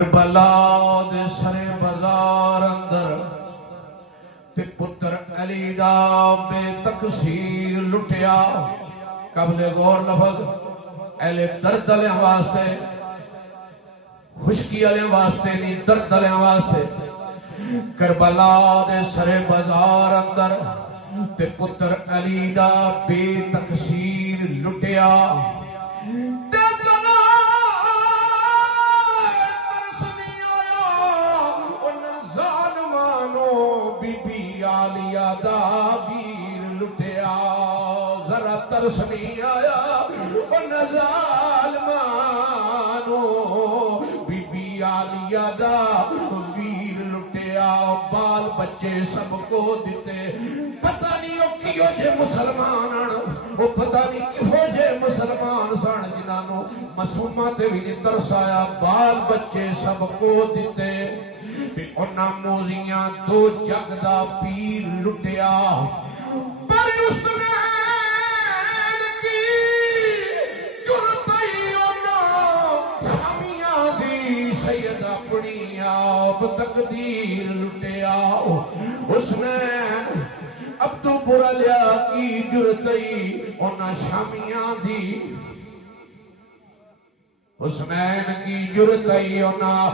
کربلا دے سرے بازار اندر تے پتر علی دا بے تقصیر لٹیا. قبل غور لفظ اہل درد والے واسطے، خشکی والے واسطے نہیں، درد والے واسطے. کربلا دے سرے بازار اندر تے پتر علی دا بے تقصیر لٹیا. ذرا ترس نہیں آیا ان ظالمانو، بی بی عالیہ دا ویر لٹیا. بال بچے سب کو دیتے، پتہ نہیں وہ کیوں جے مسلمان، وہ پتہ نہیں کیوں جے مسلمان سن جنہوں معصوماں تے بھی نہیں ترس آیا. بال بچے سب کو دیتے تے انہاں موزیاں دو جگ دا پیر لٹیا. پر اس نے سید اپنی آپ تقدیر لٹیا. اس نے اب تو برا لیا کی جرتئی انہاں شامیاں دی، حسنین کی جرتئی انہاں